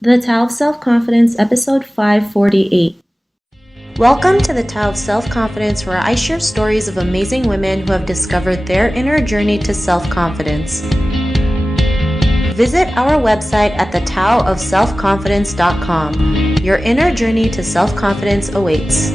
The Tao of Self-Confidence, episode 548. Welcome to the Tao of Self-Confidence, where I share stories of amazing women who have discovered their inner journey to self-confidence. Visit our website at thetaoofselfconfidence.com. Your inner journey to self-confidence awaits.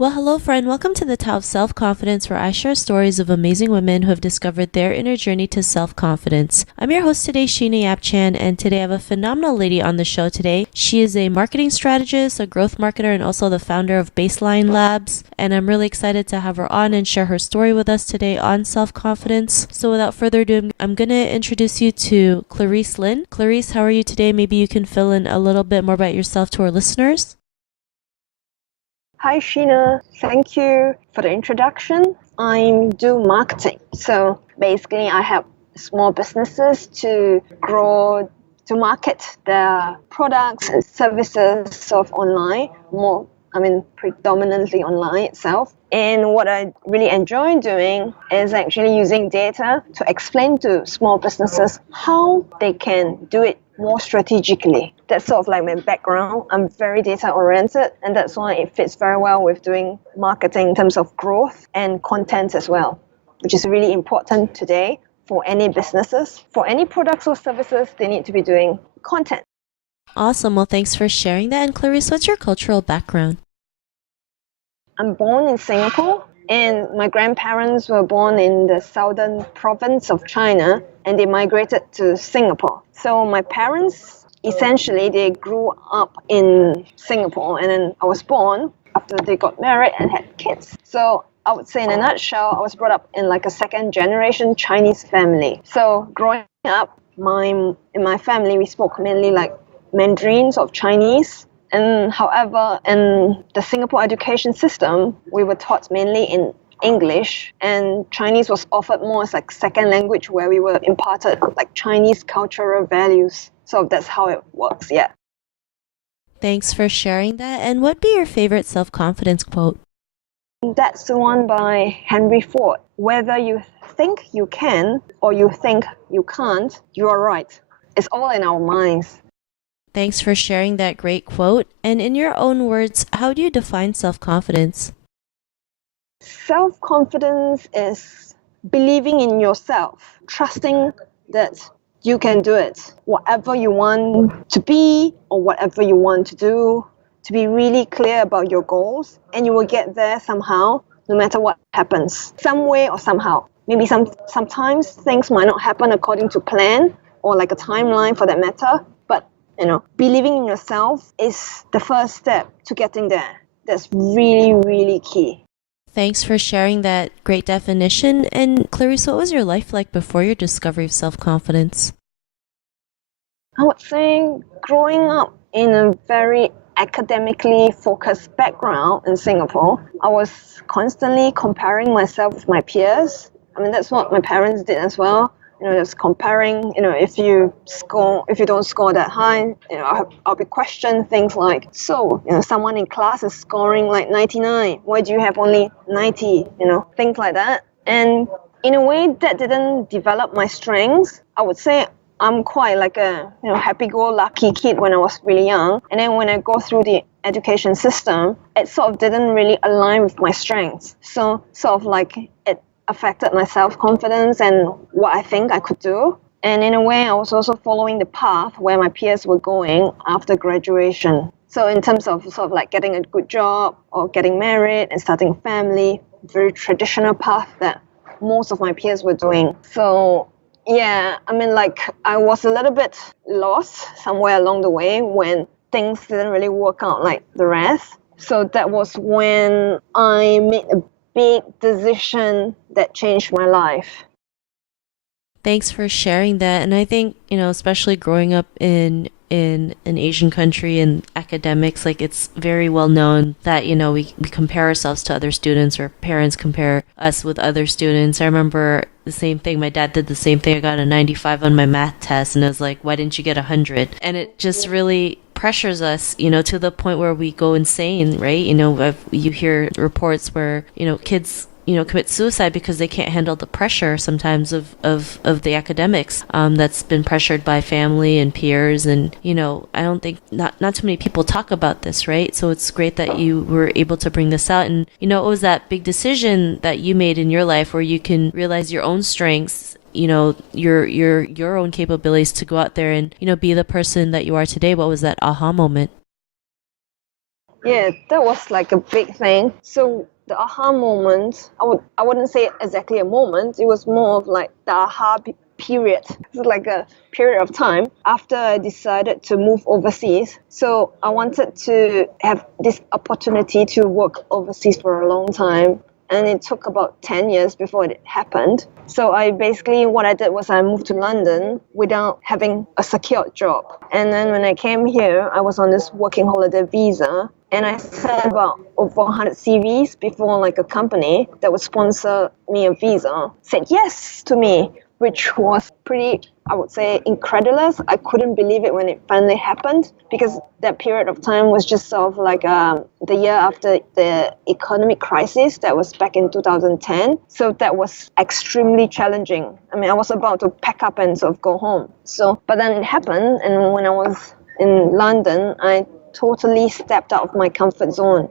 Well, hello friend. Welcome to the Tao of Self-Confidence, where I share stories of amazing women who have discovered their inner journey to self-confidence. I'm your host today, Sheena Yap-Chan, and today I have a phenomenal lady on the show today. She is a marketing strategist, a growth marketer, and also the founder of BaselineLabs. And I'm really excited to have her on and share her story with us today on self-confidence. So without further ado, I'm going to introduce you to Clarice Lin. Clarice, how are you today? Maybe you can fill in a little bit more about yourself to our listeners. Hi Sheena, thank you for the introduction. I do marketing. So basically I help small businesses to grow, to market their products and services online, predominantly online itself. And what I really enjoy doing is actually using data to explain to small businesses how they can do it more strategically. That's sort of like my background. I'm very data oriented, and that's why it fits very well with doing marketing in terms of growth and content as well, which is really important today for any businesses. For any products or services, they need to be doing content. Awesome. Well, thanks for sharing that. And Clarice, what's your cultural background? I'm born in Singapore, and my grandparents were born in the southern province of China, and they migrated to Singapore. So my parents, essentially, they grew up in Singapore, and then I was born after they got married and had kids. So I would say in a nutshell, I was brought up in like a second generation Chinese family. So growing up, in my family, we spoke mainly like Mandarins of Chinese. And however, in the Singapore education system, we were taught mainly in English, and Chinese was offered more as like second language, where we were imparted like Chinese cultural values. So that's how it works, yeah. Thanks for sharing that. And what'd be your favorite self-confidence quote? That's the one by Henry Ford. Whether you think you can or you think you can't, you are right. It's all in our minds. Thanks for sharing that great quote. And in your own words, how do you define self-confidence? Self-confidence is believing in yourself, trusting that you can do it. Whatever you want to be or whatever you want to do, to be really clear about your goals, and you will get there somehow, no matter what happens, some way or somehow. Maybe sometimes things might not happen according to plan or like a timeline for that matter, but believing in yourself is the first step to getting there. That's really, really key. Thanks for sharing that great definition. And Clarice, what was your life like before your discovery of self-confidence? I would say growing up in a very academically focused background in Singapore, I was constantly comparing myself with my peers. That's what my parents did as well. Just comparing, if you don't score that high, I'll be questioned things like, someone in class is scoring like 99. Why do you have only 90? Things like that. And in a way that didn't develop my strengths. I would say I'm quite like a happy-go-lucky kid when I was really young. And then when I go through the education system, it sort of didn't really align with my strengths. So sort of like it affected my self-confidence and what I think I could do. And in a way, I was also following the path where my peers were going after graduation. So in terms of sort of like getting a good job or getting married and starting a family, very traditional path that most of my peers were doing. So yeah, I was a little bit lost somewhere along the way when things didn't really work out like the rest. So that was when I made a big decision that changed my life. Thanks for sharing that. And I think, especially growing up in an Asian country and academics, like it's very well known that, we compare ourselves to other students, or parents compare us with other students. I remember the same thing. My dad did the same thing. I got a 95 on my math test, and I was like, why didn't you get 100? And it just really pressures us, to the point where we go insane, right? You hear reports where, kids commit suicide because they can't handle the pressure sometimes of the academics that's been pressured by family and peers. And, I don't think not too many people talk about this, right? So it's great that you were able to bring this out. And, it was that big decision that you made in your life where you can realize your own strengths, your own capabilities to go out there and, be the person that you are today. What was that aha moment? Yeah, that was like a big thing. So the aha moment, I wouldn't say exactly a moment. It was more of like the period. It's like a period of time after I decided to move overseas. So I wanted to have this opportunity to work overseas for a long time. And it took about 10 years before it happened. So what I did was I moved to London without having a secured job. And then when I came here, I was on this working holiday visa. And I sent about over 100 CVs before like a company that would sponsor me a visa said yes to me, which was pretty, I would say, incredulous. I couldn't believe it when it finally happened because that period of time was just sort of like the year after the economic crisis that was back in 2010. So that was extremely challenging. I mean, I was about to pack up and sort of go home. But then it happened, and when I was in London, I totally stepped out of my comfort zone,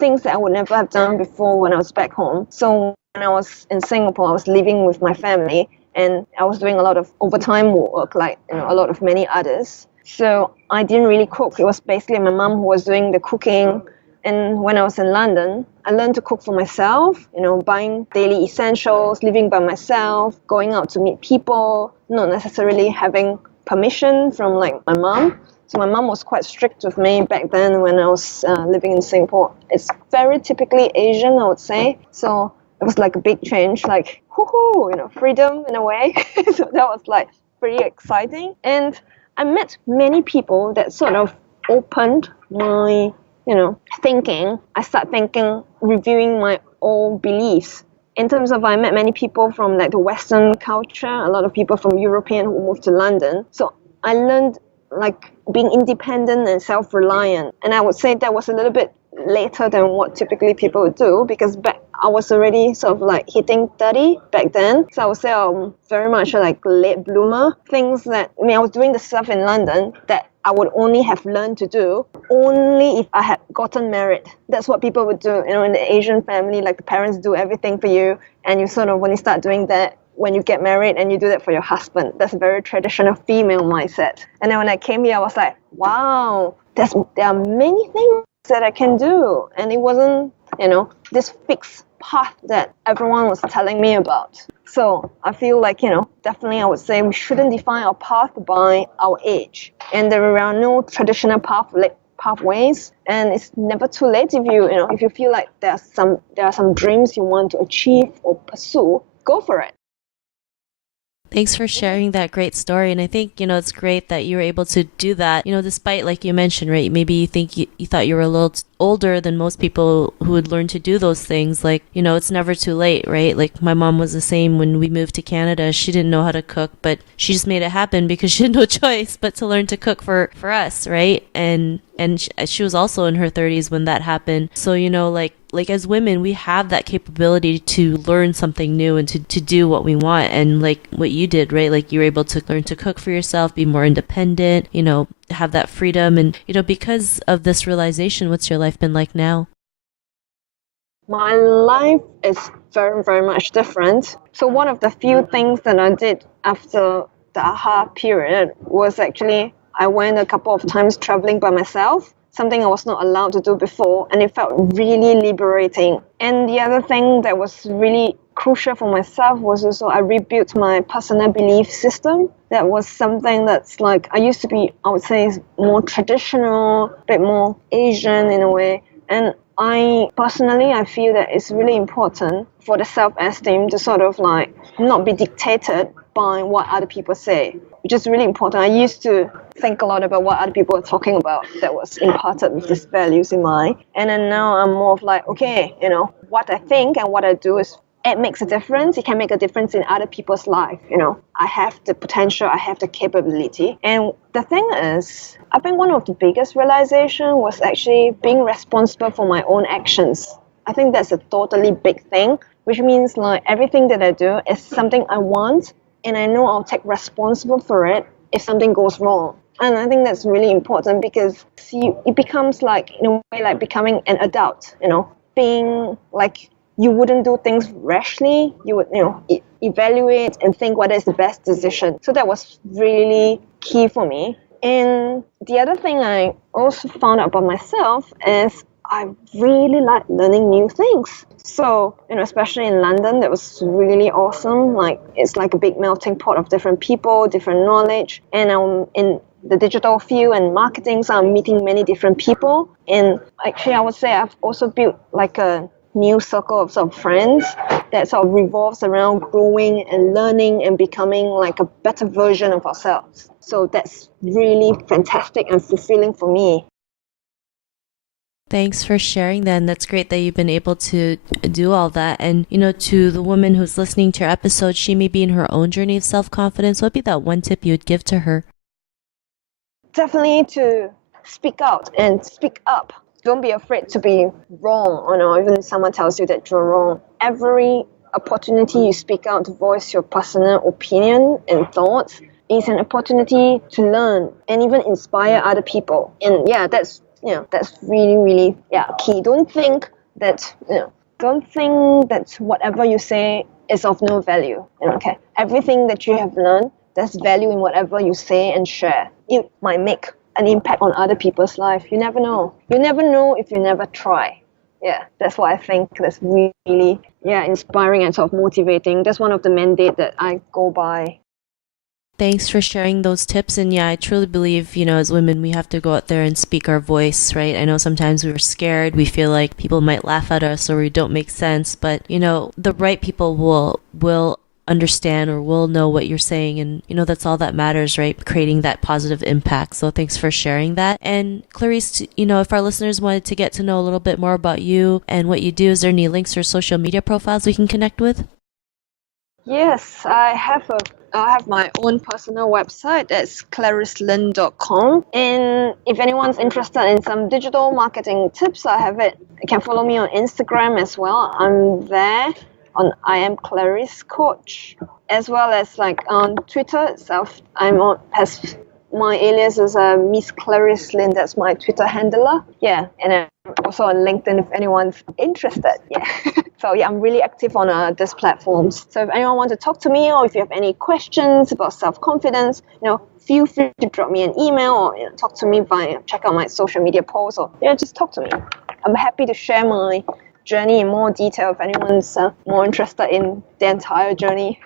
things that I would never have done before when I was back home. So when I was in Singapore, I was living with my family and I was doing a lot of overtime work, like a lot of many others. So I didn't really cook. It was basically my mom who was doing the cooking. And when I was in London, I learned to cook for myself, buying daily essentials, living by myself, going out to meet people, not necessarily having permission from like my mom. So my mom was quite strict with me back then when I was living in Singapore. It's very typically Asian, I would say. So it was like a big change, like, woohoo, freedom in a way. So that was like pretty exciting. And I met many people that sort of opened my, thinking. I started thinking, reviewing my old beliefs. In terms of, I met many people from like the Western culture, a lot of people from European who moved to London. So I learned like being independent and self-reliant. And I would say that was a little bit later than what typically people would do because I was already sort of like hitting 30 back then. So I would say I'm very much like late bloomer. I was doing the stuff in London that I would only have learned to do only if I had gotten married. That's what people would do, in the Asian family, like the parents do everything for you. And you sort of, when you start doing that, when you get married and you do that for your husband. That's a very traditional female mindset. And then when I came here, I was like, wow, there are many things that I can do. And it wasn't, this fixed path that everyone was telling me about. So I feel like, definitely I would say we shouldn't define our path by our age. And there are no traditional pathways, and it's never too late if you feel like there are some dreams you want to achieve or pursue, go for it. Thanks for sharing that great story. And I think, it's great that you were able to do that, despite, like you mentioned, right? Maybe you think you thought you were a little older than most people who would learn to do those things. Like, it's never too late, right? Like my mom was the same when we moved to Canada. She didn't know how to cook, but she just made it happen because she had no choice but to learn to cook for us, right? And she was also in her 30s when that happened. So, like as women, we have that capability to learn something new and to do what we want. And like what you did, right? Like you were able to learn to cook for yourself, be more independent, have that freedom. And, because of this realization, what's your life been like now? My life is very, very much different. So one of the few things that I did after the aha period was actually I went a couple of times traveling by myself, something I was not allowed to do before, and it felt really liberating. And the other thing that was really crucial for myself was also I rebuilt my personal belief system. That was something that's like, I used to be, I would say, more traditional, a bit more Asian in a way. And I feel that it's really important for the self-esteem to sort of like not be dictated by what other people say, which is really important. I used to think a lot about what other people are talking about that was imparted with these values in mind. And then now I'm more of like, okay, what I think and what I do it makes a difference. It can make a difference in other people's life. I have the potential, I have the capability. And the thing is, I think one of the biggest realization was actually being responsible for my own actions. I think that's a totally big thing which means like everything that I do is something I want, and I know I'll take responsible for it if something goes wrong. And I think that's really important because see, it becomes like, in a way, like becoming an adult, being like, you wouldn't do things rashly. You would, evaluate and think what is the best decision. So that was really key for me. And the other thing I also found out about myself is I really like learning new things. So, especially in London, that was really awesome. Like, it's like a big melting pot of different people, different knowledge. And I'm in the digital field and marketing, so I'm meeting many different people. And actually, I would say I've also built like a new circle of sort of friends that sort of revolves around growing and learning and becoming like a better version of ourselves. So that's really fantastic and fulfilling for me. Thanks for sharing that. And that's great that you've been able to do all that. And, to the woman who's listening to your episode, she may be in her own journey of self-confidence. What would be that one tip you would give to her? Definitely to speak out and speak up. Don't be afraid to be wrong, or even if someone tells you that you're wrong. Every opportunity you speak out to voice your personal opinion and thoughts is an opportunity to learn and even inspire other people. And that's really, really key. Don't think that whatever you say is of no value. Okay, everything that you have learned, there's value in whatever you say and share. It might make an impact on other people's life. You never know. You never know if you never try. Yeah, that's why I think that's really inspiring and sort of motivating. That's one of the mandate that I go by. Thanks for sharing those tips. And I truly believe, as women, we have to go out there and speak our voice, right? I know sometimes we're scared. We feel like people might laugh at us or we don't make sense. But, the right people will understand or will know what you're saying, and that's all that matters, right? Creating that positive impact. So thanks for sharing that. And Clarice, if our listeners wanted to get to know a little bit more about you and what you do, is there any links or social media profiles we can connect with? Yes, I have my own personal website. That's claricelin.com. And if anyone's interested in some digital marketing tips, I have it. You can follow me on Instagram as well. I'm there on I am Clarice Coach, as well as like on Twitter itself. My alias is Miss Clarice Lin. That's my Twitter handler. Yeah, and I'm also on LinkedIn if anyone's interested. Yeah. So I'm really active on these platforms. So if anyone wants to talk to me, or if you have any questions about self-confidence, feel free to drop me an email or talk to me check out my social media posts, or just talk to me. I'm happy to share my journey in more detail if anyone's more interested in the entire journey.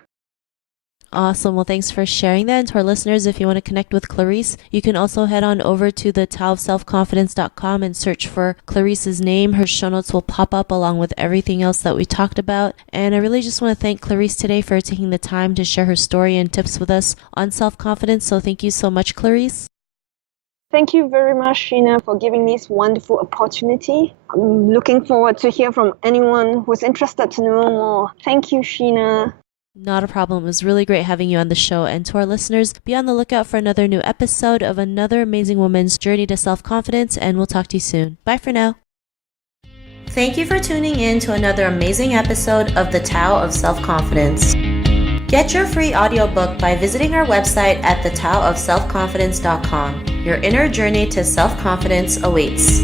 Awesome. Well, thanks for sharing that. And to our listeners, if you want to connect with Clarice, you can also head on over to the taoofselfconfidence.com and search for Clarice's name. Her show notes will pop up along with everything else that we talked about. And I really just want to thank Clarice today for taking the time to share her story and tips with us on self-confidence. So thank you so much, Clarice. Thank you very much, Sheena, for giving me this wonderful opportunity. I'm looking forward to hear from anyone who's interested to know more. Thank you, Sheena. Not a problem. It was really great having you on the show. And to our listeners, be on the lookout for another new episode of another amazing woman's journey to self-confidence, and we'll talk to you soon. Bye for now. Thank you for tuning in to another amazing episode of The Tao of Self-Confidence. Get your free audiobook by visiting our website at thetaoofselfconfidence.com. Your inner journey to self-confidence awaits.